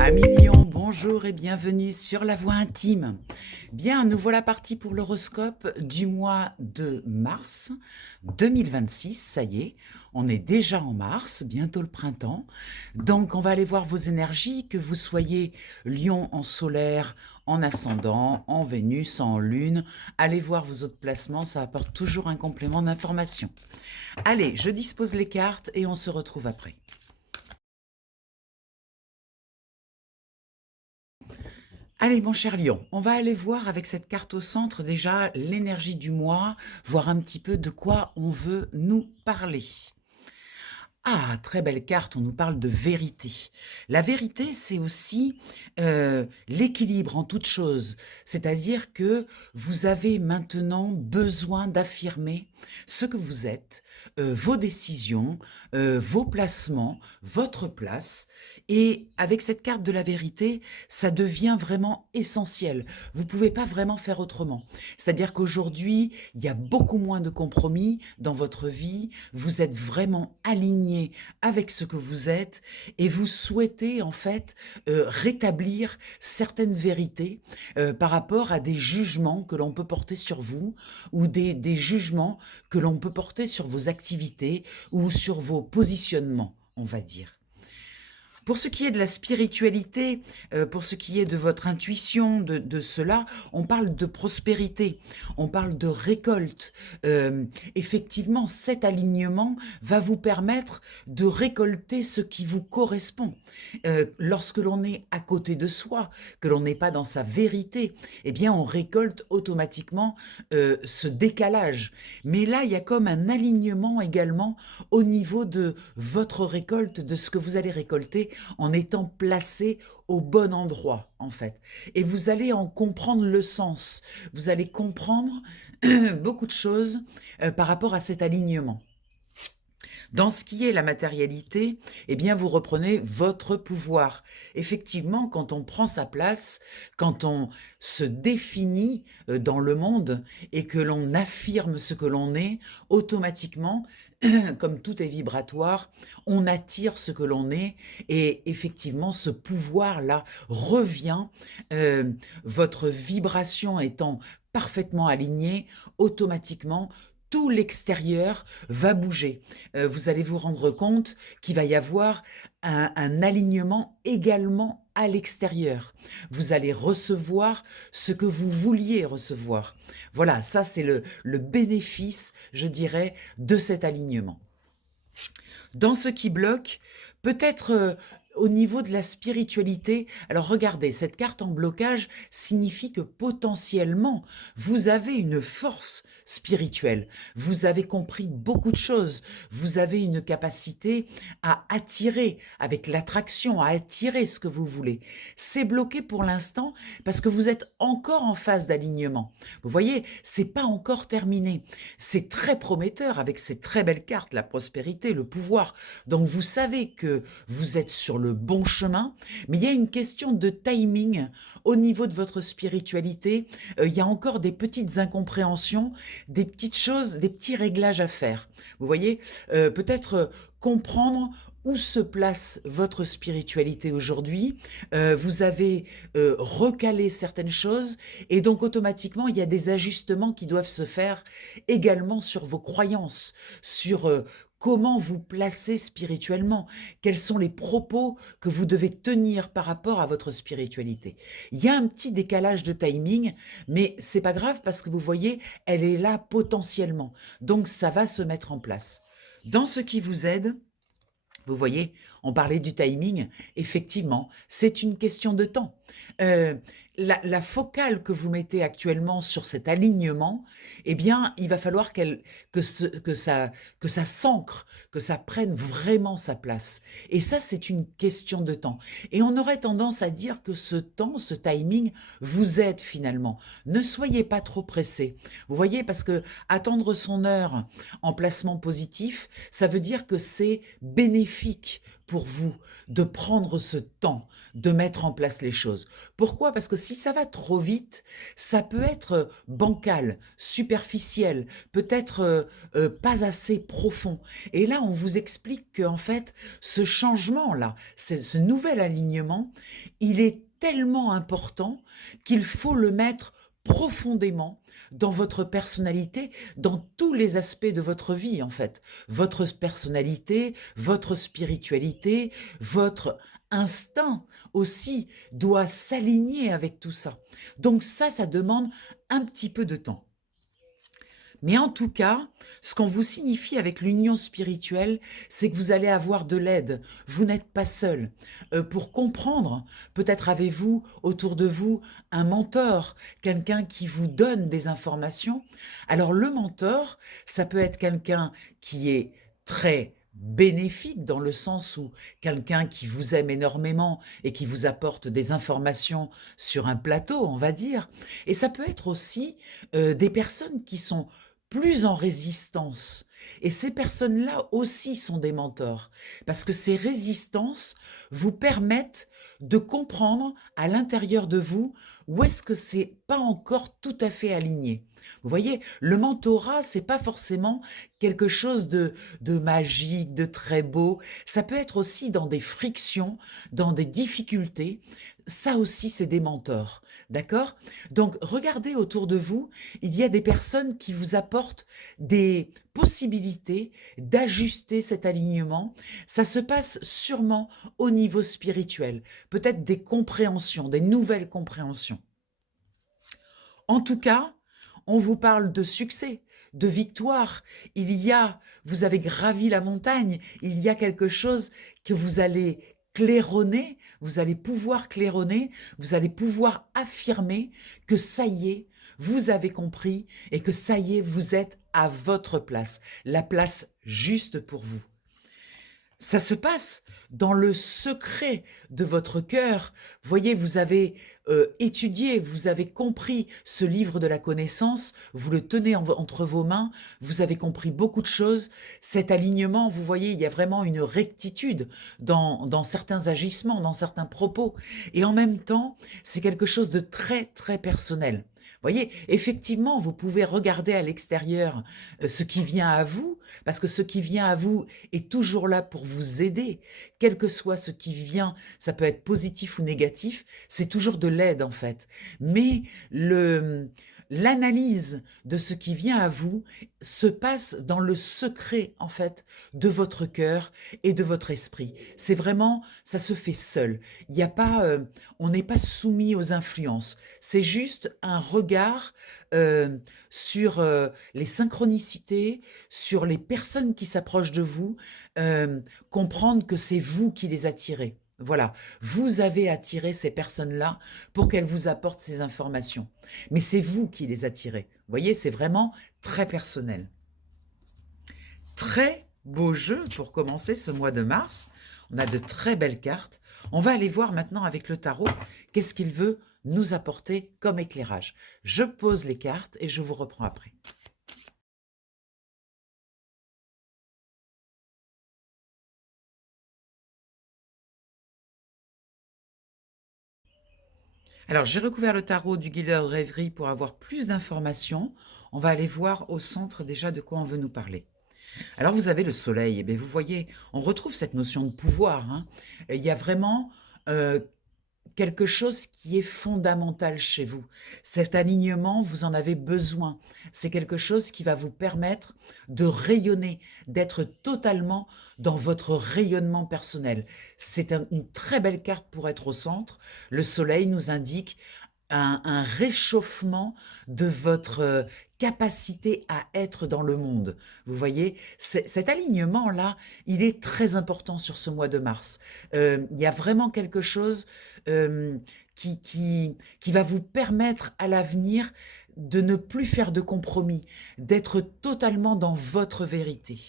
Amis Lion, bonjour et bienvenue sur La Voix Intime. Bien, nous voilà partis pour l'horoscope du mois de mars 2026. Ça y est, on est déjà en mars, bientôt le printemps. Donc, on va aller voir vos énergies, que vous soyez Lion en solaire, en ascendant, en Vénus, en lune. Allez voir vos autres placements, ça apporte toujours un complément d'information. Allez, je dispose les cartes et on se retrouve après. Allez, mon cher Lion, on va aller voir avec cette carte au centre déjà l'énergie du mois, voir un petit peu de quoi on veut nous parler. Ah, très belle carte, on nous parle de vérité. La vérité, c'est aussi l'équilibre en toute chose. C'est-à-dire que vous avez maintenant besoin d'affirmer ce que vous êtes, vos décisions, vos placements, votre place. Et avec cette carte de la vérité, ça devient vraiment essentiel. Vous ne pouvez pas vraiment faire autrement. C'est-à-dire qu'aujourd'hui, il y a beaucoup moins de compromis dans votre vie. Vous êtes vraiment aligné avec ce que vous êtes et vous souhaitez en fait rétablir certaines vérités par rapport à des jugements que l'on peut porter sur vous ou des jugements que l'on peut porter sur vos activités ou sur vos positionnements, on va dire. Pour ce qui est de la spiritualité, pour ce qui est de votre intuition, de cela, on parle de prospérité, on parle de récolte. Effectivement, cet alignement va vous permettre de récolter ce qui vous correspond. Lorsque l'on est à côté de soi, que l'on n'est pas dans sa vérité, eh bien, on récolte automatiquement ce décalage. Mais là, il y a comme un alignement également au niveau de votre récolte, de ce que vous allez récolter en étant placé au bon endroit, en fait. Et vous allez en comprendre le sens. Vous allez comprendre beaucoup de choses par rapport à cet alignement. Dans ce qui est la matérialité, eh bien, vous reprenez votre pouvoir. Effectivement, quand on prend sa place, quand on se définit dans le monde et que l'on affirme ce que l'on est, automatiquement, comme tout est vibratoire, on attire ce que l'on est et effectivement, ce pouvoir-là revient, votre vibration étant parfaitement alignée, automatiquement, tout l'extérieur va bouger. Vous allez vous rendre compte qu'il va y avoir un alignement également à l'extérieur. Vous allez recevoir ce que vous vouliez recevoir. Voilà, ça c'est le bénéfice, je dirais, de cet alignement. Dans ce qui bloque, peut-être au niveau de la spiritualité, alors regardez, cette carte en blocage signifie que potentiellement, vous avez une force spirituelle, vous avez compris beaucoup de choses, vous avez une capacité à attirer, avec l'attraction, à attirer ce que vous voulez. C'est bloqué pour l'instant parce que vous êtes encore en phase d'alignement. Vous voyez, c'est pas encore terminé. C'est très prometteur avec ces très belles cartes, la prospérité, le pouvoir. Donc vous savez que vous êtes sur le bon chemin, mais il y a une question de timing au niveau de votre spiritualité. Il y a encore des petites incompréhensions, des petites choses, des petits réglages à faire. Vous voyez, peut-être comprendre où se place votre spiritualité aujourd'hui. Vous avez recalé certaines choses et donc automatiquement, il y a des ajustements qui doivent se faire également sur vos croyances, sur comment vous placez spirituellement, quels sont les propos que vous devez tenir par rapport à votre spiritualité. Il y a un petit décalage de timing, mais c'est pas grave parce que vous voyez, elle est là potentiellement. Donc ça va se mettre en place. Dans ce qui vous aide, vous voyez, on parlait du timing. Effectivement, c'est une question de temps. La focale que vous mettez actuellement sur cet alignement, eh bien, il va falloir que ça s'ancre, que ça prenne vraiment sa place. Et ça, c'est une question de temps. Et on aurait tendance à dire que ce temps, ce timing, vous aide finalement. Ne soyez pas trop pressé. Vous voyez, parce que attendre son heure en placement positif, ça veut dire que c'est bénéfique pour vous de prendre ce temps de mettre en place les choses. Pourquoi? Parce que si ça va trop vite, ça peut être bancal, superficiel, peut-être pas assez profond. Et là, on vous explique qu'en fait, ce changement-là, ce nouvel alignement, il est tellement important qu'il faut le mettre profondément dans votre personnalité, dans tous les aspects de votre vie en fait. Votre personnalité, votre spiritualité, votre instinct aussi doit s'aligner avec tout ça. Donc ça demande un petit peu de temps. Mais en tout cas, ce qu'on vous signifie avec l'union spirituelle, c'est que vous allez avoir de l'aide. Vous n'êtes pas seul. Pour comprendre, peut-être avez-vous autour de vous un mentor, quelqu'un qui vous donne des informations. Alors le mentor, ça peut être quelqu'un qui est très bénéfique dans le sens où quelqu'un qui vous aime énormément et qui vous apporte des informations sur un plateau, on va dire. Et ça peut être aussi des personnes qui sont plus en résistance. Et ces personnes-là aussi sont des mentors, parce que ces résistances vous permettent de comprendre à l'intérieur de vous où est-ce que c'est pas encore tout à fait aligné. Vous voyez, le mentorat, c'est pas forcément quelque chose de magique, de très beau. Ça peut être aussi dans des frictions, dans des difficultés. Ça aussi, c'est des mentors. D'accord? Donc, regardez autour de vous, il y a des personnes qui vous apportent des possibilités d'ajuster cet alignement. Ça se passe sûrement au niveau spirituel, peut-être des compréhensions, des nouvelles compréhensions. En tout cas, on vous parle de succès, de victoire. Vous avez gravi la montagne, il y a quelque chose que vous allez claironner, vous allez pouvoir claironner, vous allez pouvoir affirmer que ça y est, vous avez compris et que ça y est, vous êtes à votre place, la place juste pour vous. Ça se passe dans le secret de votre cœur. Voyez, vous avez étudié, vous avez compris ce livre de la connaissance, vous le tenez entre vos mains, vous avez compris beaucoup de choses. Cet alignement, vous voyez, il y a vraiment une rectitude dans certains agissements, dans certains propos. Et en même temps, c'est quelque chose de très, très personnel. Voyez, effectivement, vous pouvez regarder à l'extérieur ce qui vient à vous, parce que ce qui vient à vous est toujours là pour vous aider. Quel que soit ce qui vient, ça peut être positif ou négatif, c'est toujours de l'aide en fait. Mais l'analyse de ce qui vient à vous se passe dans le secret en fait de votre cœur et de votre esprit. C'est vraiment, ça se fait seul. Il n'y a pas, on n'est pas soumis aux influences. C'est juste un regard sur les synchronicités, sur les personnes qui s'approchent de vous, comprendre que c'est vous qui les attirez. Voilà, vous avez attiré ces personnes-là pour qu'elles vous apportent ces informations. Mais c'est vous qui les attirez. Vous voyez, c'est vraiment très personnel. Très beau jeu pour commencer ce mois de mars. On a de très belles cartes. On va aller voir maintenant avec le tarot qu'est-ce qu'il veut nous apporter comme éclairage. Je pose les cartes et je vous reprends après. Alors, j'ai recouvert le tarot du guideur de rêverie pour avoir plus d'informations. On va aller voir au centre déjà de quoi on veut nous parler. Alors, vous avez le soleil. Et vous voyez, on retrouve cette notion de pouvoir, hein. Il y a vraiment quelque chose qui est fondamental chez vous. Cet alignement, vous en avez besoin. C'est quelque chose qui va vous permettre de rayonner, d'être totalement dans votre rayonnement personnel. C'est une très belle carte pour être au centre. Le soleil nous indique un réchauffement de votre capacité à être dans le monde. Vous voyez, cet alignement-là, il est très important sur ce mois de mars. Il y a vraiment quelque chose qui va vous permettre à l'avenir de ne plus faire de compromis, d'être totalement dans votre vérité.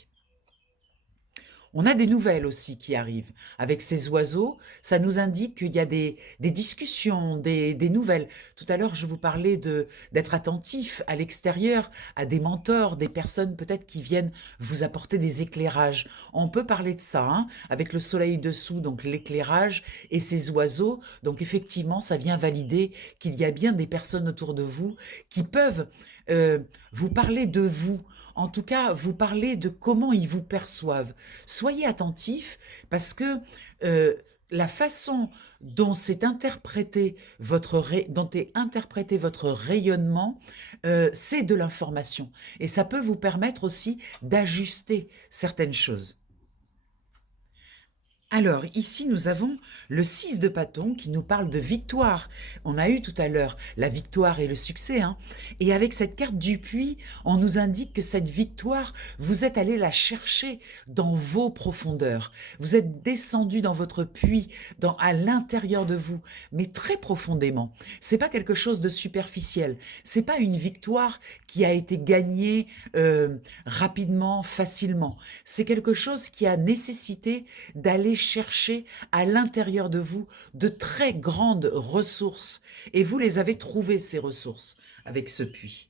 On a des nouvelles aussi qui arrivent. Avec ces oiseaux, ça nous indique qu'il y a des discussions, des nouvelles. Tout à l'heure, je vous parlais d'être attentif à l'extérieur, à des mentors, des personnes peut-être qui viennent vous apporter des éclairages. On peut parler de ça, hein, avec le soleil dessous, donc l'éclairage et ces oiseaux. Donc effectivement, ça vient valider qu'il y a bien des personnes autour de vous qui peuvent vous parler de vous, en tout cas vous parler de comment ils vous perçoivent. Soyez attentifs parce que la façon dont dont est interprété votre rayonnement, c'est de l'information. Et ça peut vous permettre aussi d'ajuster certaines choses. Alors, ici, nous avons le 6 de bâton qui nous parle de victoire. On a eu tout à l'heure la victoire et le succès, hein. Et avec cette carte du puits, on nous indique que cette victoire, vous êtes allé la chercher dans vos profondeurs. Vous êtes descendu dans votre puits, à l'intérieur de vous, mais très profondément. C'est pas quelque chose de superficiel. C'est pas une victoire qui a été gagnée rapidement, facilement. C'est quelque chose qui a nécessité d'aller chercher à l'intérieur de vous de très grandes ressources. Et vous les avez trouvées, ces ressources, avec ce puits.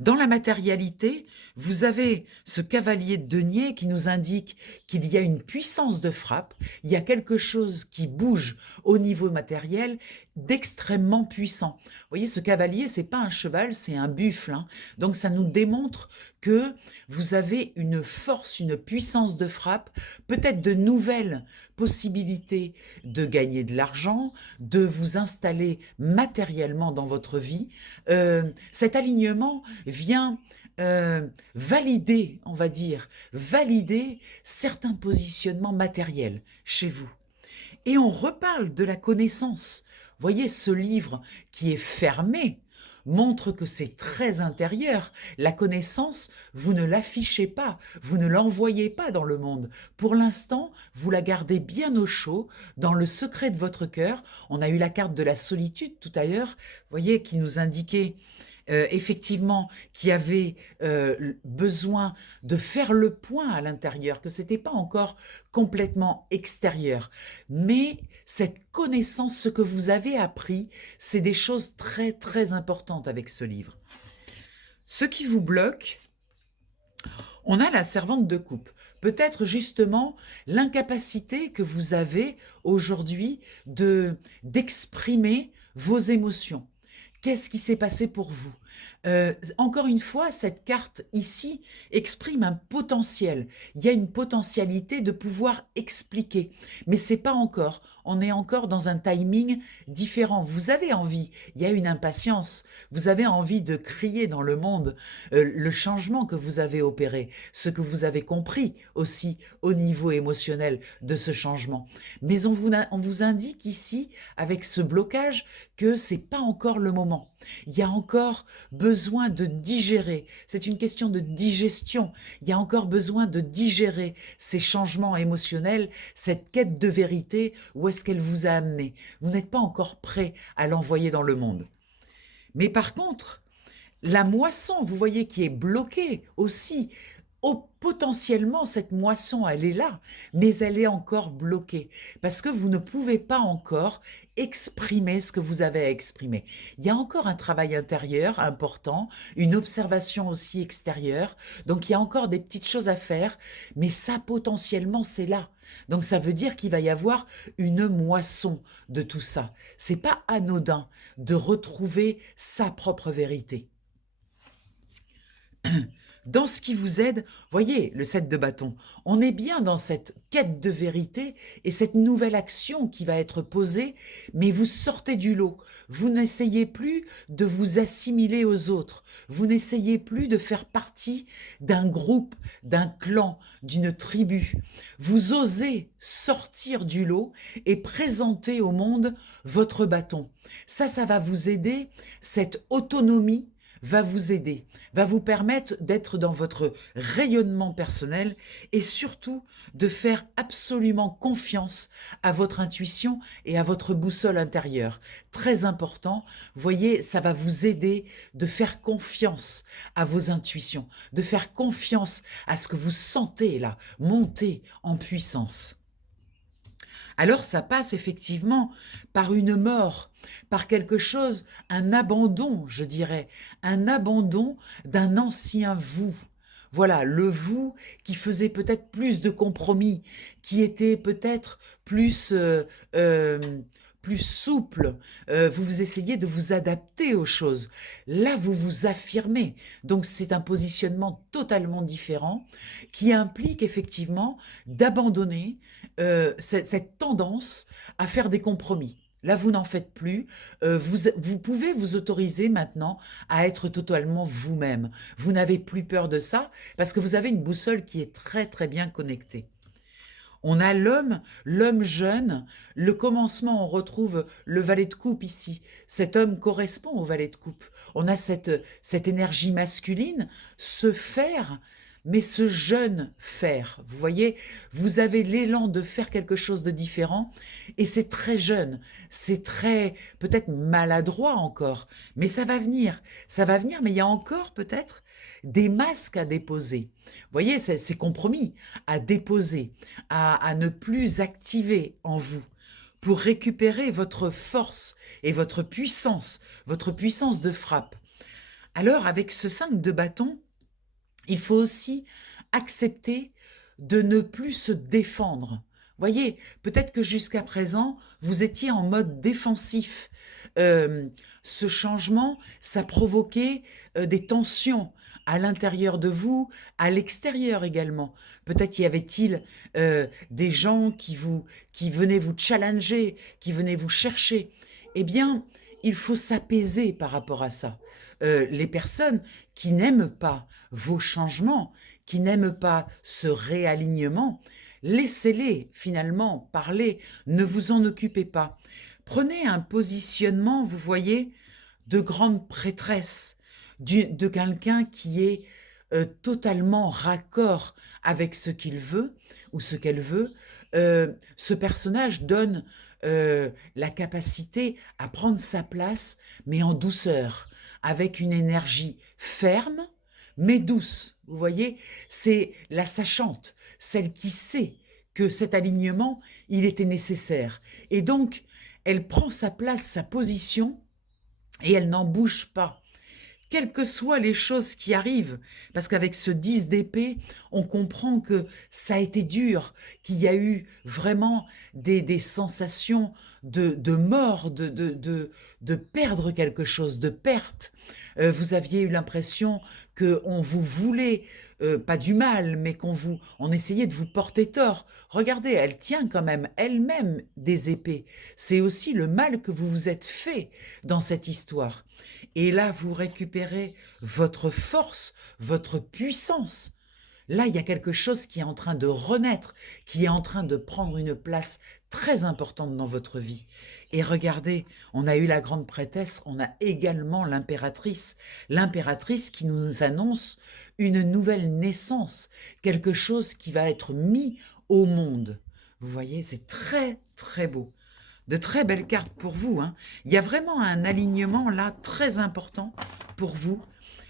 Dans la matérialité, vous avez ce cavalier de denier qui nous indique qu'il y a une puissance de frappe, il y a quelque chose qui bouge au niveau matériel d'extrêmement puissant. Vous voyez, ce cavalier, c'est pas un cheval, c'est un buffle, hein. Donc ça nous démontre que vous avez une force, une puissance de frappe, peut-être de nouvelles possibilités de gagner de l'argent, de vous installer matériellement dans votre vie. Cet alignement vient valider, on va dire, valider certains positionnements matériels chez vous. Et on reparle de la connaissance. Voyez, ce livre qui est fermé montre que c'est très intérieur. La connaissance, vous ne l'affichez pas, vous ne l'envoyez pas dans le monde. Pour l'instant, vous la gardez bien au chaud, dans le secret de votre cœur. On a eu la carte de la solitude tout à l'heure, voyez, qui nous indiquait effectivement qui avait besoin de faire le point à l'intérieur, que ce n'était pas encore complètement extérieur. Mais cette connaissance, ce que vous avez appris, c'est des choses très très importantes avec ce livre. Ce qui vous bloque, on a la servante de coupe. Peut-être justement l'incapacité que vous avez aujourd'hui d'exprimer vos émotions. Qu'est-ce qui s'est passé pour vous? Encore une fois, cette carte ici exprime un potentiel. Il y a une potentialité de pouvoir expliquer, mais c'est pas encore. On est encore dans un timing différent. Vous avez envie, il y a une impatience. Vous avez envie de crier dans le monde le changement que vous avez opéré, ce que vous avez compris aussi au niveau émotionnel de ce changement. Mais on vous indique ici, avec ce blocage, que c'est pas encore le moment. Il y a encore besoin de digérer. C'est une question de digestion. Il y a encore besoin de digérer ces changements émotionnels, cette quête de vérité, où est-ce qu'elle vous a amené. Vous n'êtes pas encore prêt à l'envoyer dans le monde. Mais par contre, la moisson, vous voyez, qui est bloquée aussi, potentiellement, cette moisson, elle est là, mais elle est encore bloquée parce que vous ne pouvez pas encore exprimer ce que vous avez à exprimer. Il y a encore un travail intérieur important, une observation aussi extérieure, donc il y a encore des petites choses à faire, mais ça, potentiellement, c'est là. Donc ça veut dire qu'il va y avoir une moisson de tout ça. C'est pas anodin de retrouver sa propre vérité. Dans ce qui vous aide, voyez le 7 de bâton, on est bien dans cette quête de vérité et cette nouvelle action qui va être posée, mais vous sortez du lot. Vous n'essayez plus de vous assimiler aux autres. Vous n'essayez plus de faire partie d'un groupe, d'un clan, d'une tribu. Vous osez sortir du lot et présenter au monde votre bâton. Ça va vous aider, cette autonomie va vous aider, va vous permettre d'être dans votre rayonnement personnel et surtout de faire absolument confiance à votre intuition et à votre boussole intérieure. Très important, voyez, ça va vous aider de faire confiance à vos intuitions, de faire confiance à ce que vous sentez là, monter en puissance. Alors ça passe effectivement par une mort, par quelque chose, un abandon, je dirais, un abandon d'un ancien vous. Voilà, le vous qui faisait peut-être plus de compromis, qui était peut-être plus souple, vous vous essayez de vous adapter aux choses. Là, vous vous affirmez. Donc c'est un positionnement totalement différent qui implique effectivement d'abandonner cette tendance à faire des compromis. Là, vous n'en faites plus. Vous pouvez vous autoriser maintenant à être totalement vous-même. Vous n'avez plus peur de ça parce que vous avez une boussole qui est très très bien connectée. On a l'homme jeune, le commencement, on retrouve le valet de coupe ici. Cet homme correspond au valet de coupe. On a cette énergie masculine, ce faire, mais ce jeune faire. Vous voyez, vous avez l'élan de faire quelque chose de différent et c'est très jeune, c'est très peut-être maladroit encore, mais ça va venir, mais il y a encore peut-être des masques à déposer. Vous voyez, c'est compromis à déposer, à ne plus activer en vous pour récupérer votre force et votre puissance de frappe. Alors, avec ce 5 de bâton, il faut aussi accepter de ne plus se défendre. Voyez, peut-être que jusqu'à présent, vous étiez en mode défensif. Ce changement, ça provoquait des tensions à l'intérieur de vous, à l'extérieur également. Peut-être y avait-il des gens qui venaient vous challenger, qui venaient vous chercher. Eh bien, il faut s'apaiser par rapport à ça. Les personnes qui n'aiment pas vos changements, qui n'aiment pas ce réalignement, laissez-les finalement parler, ne vous en occupez pas. Prenez un positionnement, vous voyez, de grande prêtresse, de quelqu'un qui est totalement raccord avec ce qu'il veut ou ce qu'elle veut. Ce personnage donne la capacité à prendre sa place, mais en douceur, avec une énergie ferme, mais douce. Vous voyez, c'est la sachante, celle qui sait que cet alignement, il était nécessaire. Et donc, elle prend sa place, sa position, et elle n'en bouge pas. Quelles que soient les choses qui arrivent, parce qu'avec ce 10 d'épée, on comprend que ça a été dur, qu'il y a eu vraiment des sensations de mort, de perdre quelque chose, de perte. Vous aviez eu l'impression qu'on vous voulait, pas du mal, mais on essayait de vous porter tort. Regardez, elle tient quand même elle-même des épées. C'est aussi le mal que vous vous êtes fait dans cette histoire. Et là, vous récupérez votre force, votre puissance. Là, il y a quelque chose qui est en train de renaître, qui est en train de prendre une place très importante dans votre vie. Et regardez, on a eu la grande prêtresse, on a également l'impératrice. L'impératrice qui nous annonce une nouvelle naissance, quelque chose qui va être mis au monde. Vous voyez, c'est très, très beau. De très belles cartes pour vous, hein. Il y a vraiment un alignement là très important pour vous,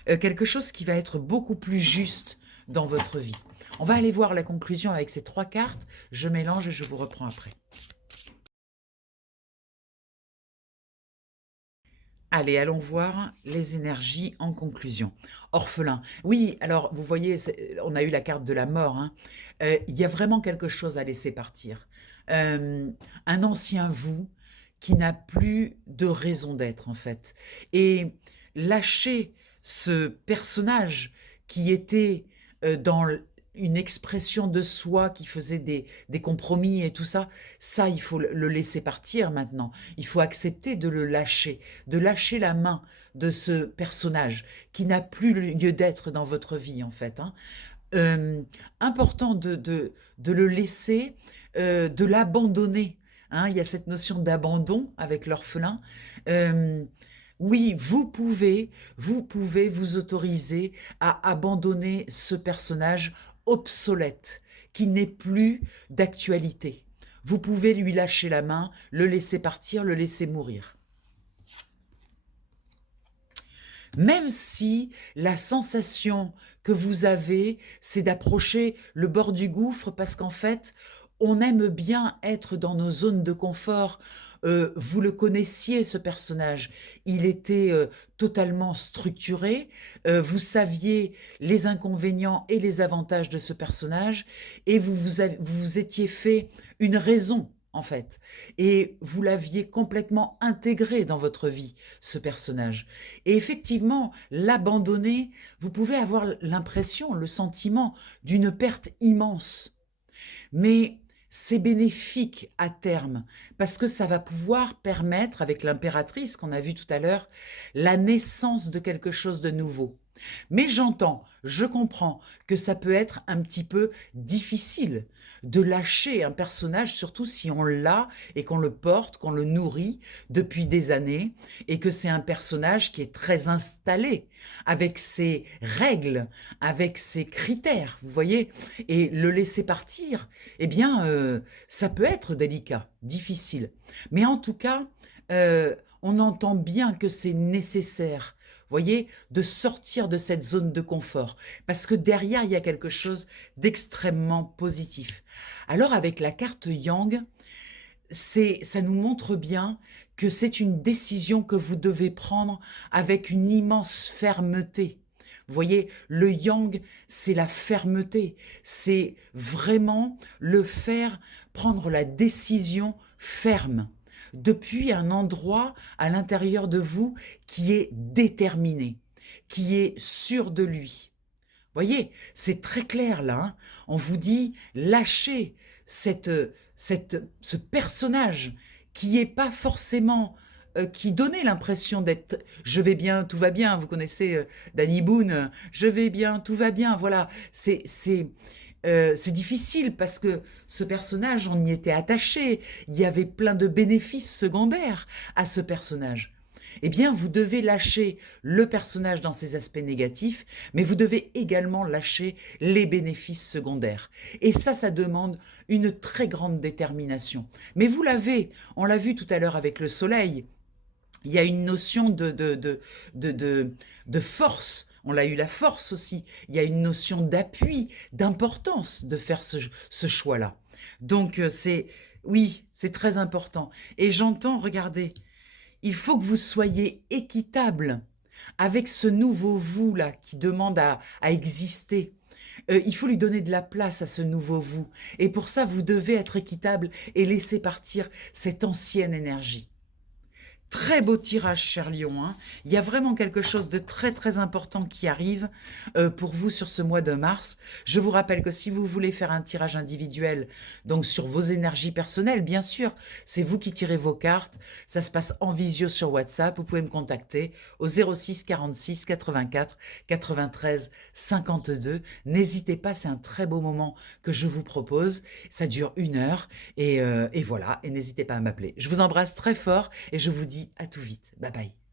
quelque chose qui va être beaucoup plus juste dans votre vie. On va aller voir la conclusion avec ces 3 cartes. Je mélange et je vous reprends après. Allez, allons voir les énergies en conclusion. Orphelin. Oui, alors vous voyez, on a eu la carte de la mort, hein. Il y a vraiment quelque chose à laisser partir. Un ancien vous qui n'a plus de raison d'être en fait. Et lâcher ce personnage qui était dans une expression de soi, qui faisait des compromis et tout ça, il faut le laisser partir maintenant. Il faut accepter de le lâcher, de lâcher la main de ce personnage qui n'a plus lieu d'être dans votre vie en fait, hein. Important de le laisser, de l'abandonner, hein. Il y a cette notion d'abandon avec l'orphelin. Oui, vous pouvez vous autoriser à abandonner ce personnage obsolète, qui n'est plus d'actualité. Vous pouvez lui lâcher la main, le laisser partir, le laisser mourir. Même si la sensation que vous avez, c'est d'approcher le bord du gouffre parce qu'en fait, on aime bien être dans nos zones de confort. Vous le connaissiez, ce personnage. Il était totalement structuré. Vous saviez les inconvénients et les avantages de ce personnage et vous vous étiez fait une raison en fait. Et vous l'aviez complètement intégré dans votre vie, ce personnage. Et effectivement, l'abandonner, vous pouvez avoir l'impression, le sentiment d'une perte immense. Mais c'est bénéfique à terme, parce que ça va pouvoir permettre, avec l'impératrice qu'on a vu tout à l'heure, la naissance de quelque chose de nouveau. Mais j'entends, je comprends que ça peut être un petit peu difficile de lâcher un personnage, surtout si on l'a et qu'on le porte, qu'on le nourrit depuis des années, et que c'est un personnage qui est très installé, avec ses règles, avec ses critères, vous voyez, et le laisser partir, eh bien, ça peut être délicat, difficile. Mais en tout cas, on entend bien que c'est nécessaire, voyez, de sortir de cette zone de confort, parce que derrière, il y a quelque chose d'extrêmement positif. Alors, avec la carte Yang, ça nous montre bien que c'est une décision que vous devez prendre avec une immense fermeté. Vous voyez, le yang, c'est la fermeté, c'est vraiment le faire prendre la décision ferme depuis un endroit à l'intérieur de vous qui est déterminé, qui est sûr de lui. Voyez, c'est très clair là, hein. On vous dit lâchez ce personnage qui est pas forcément, qui donnait l'impression d'être je vais bien, tout va bien. Vous connaissez Danny Boone, je vais bien, tout va bien. Voilà, c'est difficile parce que ce personnage, on y était attaché. Il y avait plein de bénéfices secondaires à ce personnage. Eh bien, vous devez lâcher le personnage dans ses aspects négatifs, mais vous devez également lâcher les bénéfices secondaires. Et ça demande une très grande détermination. Mais vous l'avez, on l'a vu tout à l'heure avec le soleil. Il y a une notion de force. On a eu la force aussi. Il y a une notion d'appui, d'importance de faire ce choix-là. Donc, oui, c'est très important. Et j'entends, regardez, il faut que vous soyez équitable avec ce nouveau vous-là qui demande à exister. Il faut lui donner de la place à ce nouveau vous. Et pour ça, vous devez être équitable et laisser partir cette ancienne énergie. Très beau tirage, cher Lion, hein. Il y a vraiment quelque chose de très très important qui arrive pour vous sur ce mois de mars. Je vous rappelle que si vous voulez faire un tirage individuel, donc sur vos énergies personnelles, bien sûr, c'est vous qui tirez vos cartes. Ça se passe en visio sur WhatsApp. Vous pouvez me contacter au 06 46 84 93 52. N'hésitez pas, c'est un très beau moment que je vous propose. Ça dure 1 heure et voilà. Et n'hésitez pas à m'appeler. Je vous embrasse très fort et je vous dis à tout vite. Bye bye.